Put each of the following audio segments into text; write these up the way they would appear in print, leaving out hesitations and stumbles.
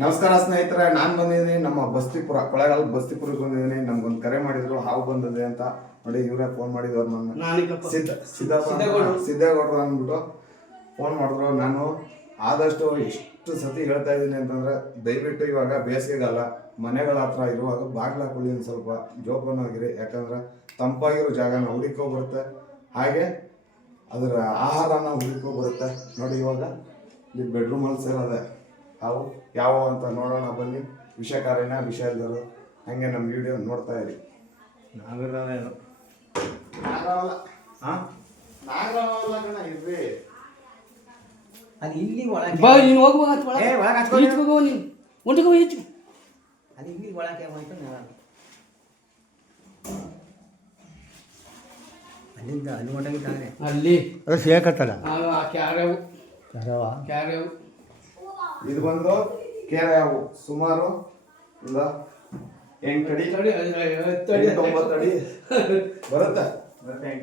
ನಮಸ್ಕಾರ ಸ್ನೇಹಿತರೆ, ನಾನು ಬಂದಿದ್ದೀನಿ ನಮ್ಮ ಬಸ್ತಿಪುರ, ಕೊಳ್ಳೇಗಾಲ ಬಸ್ತಿಪುರಕ್ಕೆ ಬಂದಿದ್ದೀನಿ. ನಮ್ಗೊಂದು ಕರೆ ಮಾಡಿದ್ರು, ಹಾವು ಬಂದಿದೆ ಅಂತ. ನೋಡಿ, ಇವರೇ ಫೋನ್ ಮಾಡಿದವ್ರು ನನ್ನ ಸಿದ್ದೇಗೌಡರು ಅಂದ್ಬಿಟ್ಟು ಫೋನ್ ಮಾಡಿದ್ರು. ನಾನು ಆದಷ್ಟು ಎಷ್ಟು ಸತಿ ಹೇಳ್ತಾ ಇದ್ದೀನಿ ಅಂತಂದರೆ, ದಯವಿಟ್ಟು ಇವಾಗ ಬೇಸಿಗೆಗಾಲ ಮನೆಗಳ ಹತ್ರ ಇರುವಾಗ ಬಾಗಿಲು ಹಾಕೊಳ್ಳಿ, ಒಂದು ಸ್ವಲ್ಪ ಜೋಪಾನವಾಗಿರಿ. ಯಾಕಂದ್ರೆ ತಂಪಾಗಿರೋ ಜಾಗನ ಹುಡುಕೋ ಬರುತ್ತೆ, ಹಾಗೆ ಅದರ ಆಹಾರನ ಹುಡುಕೋ ಬರುತ್ತೆ. ನೋಡಿ, ಇವಾಗ ಇಲ್ಲಿ ಬೆಡ್ರೂಮಲ್ಲಿ ಸೇರೋದೆ ಅವು ಯಾವ ಅಂತ ನೋಡೋಣ ಬನ್ನಿ. ವಿಷಕಾರಿನ ವಿಷ ಇಲ್ಲದರು ಹಂಗೆ ನಮ್ಮ ವಿಡಿಯೋ ನೋಡ್ತಾ ಇರಿ. ನಾಗರಾವಲ್ಲ ಕಣ ಇರ್ರಿ. ಅದು ಇಲ್ಲಿ ಒಳಗೆ ಬಾ, ನೀನು ಹೋಗುವಾಗ ಒಂಟಿಗೆ ಹೋಗಿ ಹೆಚ್ಚು. ಅದು ಇಲ್ಲಿ ಒಳಗೆ ಹೋಯ್ತು. ಅಲ್ಲಿಂದ ಅಲ್ಲಿ ಹೊಂಟಾಗಿದ್ದಾರೆ ಅಲ್ಲಿ ಅದು ಸೇಕತ್ತಲ್ಲ. ಕ್ಯಾರೆವು ಕ್ಯಾರೆವು ಇದು ಬಂದು ಕೆರೆ ಹಾವು. ಸುಮಾರು ಒಂದು 8 ಅಡಿ 9 ಅಡಿ ಬರುತ್ತೆ.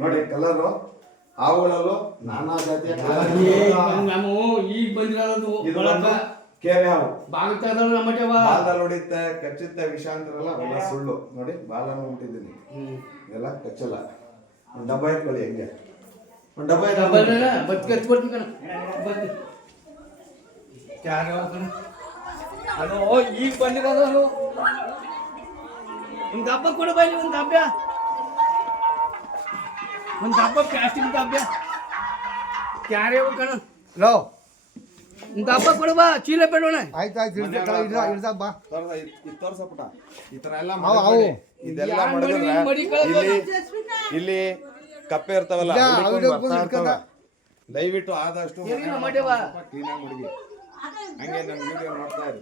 ನೋಡಿ ಕಲರು. ಹಾವುಗಳಲ್ಲೂ ನಾನಾ ಜಾತಿಯ ನಾವು ಈಗ ಬಂದಿರೋದು ಕೆರೆ ಹಾವು. ಬಾಲ್ ಹೊಡಿತೆ, ಕಚ್ಚುತ್ತೆ, ವಿಷ ಅಂತಾರಲ್ಲ, ಅವೆಲ್ಲ ಸುಳ್ಳು. ನೋಡಿ, ಬಾಲನ್ನು ಮುಟ್ಟಿದ್ದೀನಿ, ಇದೆಲ್ಲ ಕಚ್ಚಲ್ಲ. ಒಂದು ಡಬ್ಬ ಇಟ್ಕೊಳ್ಳಿ, ಹೆಂಗೆ ಒಂದು ಡಬ್ಬ ಅದು ಈಗ ಬಂದಿರೋದು. ಒಂದು ಹಬ್ಬ ಕೊಡು ಬೈಲಿ, ಒಂದು ಹಬ್ಬ ಪ್ಲಾಸ್ಟಿಕ್ ಹಬ್ಬ ಕ್ಯಾರೆ ಕಣ. ಲೋ ಒಂದು ಹಬ್ಬ ಕೊಡು ಬಾ, ಚೀಲ ಬೇಡೋಣ. ಆಯ್ತು ಬಾ ತೋರ್ಸಪುಟ. ಈ ತರ ಎಲ್ಲ ಇದೆಲ್ಲ ಮಾಡಿದ್ರೆ ಇಲ್ಲಿ ಕಪ್ಪೆ ಇರ್ತಾವಲ್ಲ, ದಯವಿಟ್ಟು ಆದಷ್ಟು ಕ್ಲೀನಾಗಿ ಮಡಗಿ. ಹಂಗೆ ನಮ್ಮ ವಿಡಿಯೋ ನೋಡ್ತಾ ಇರಿ.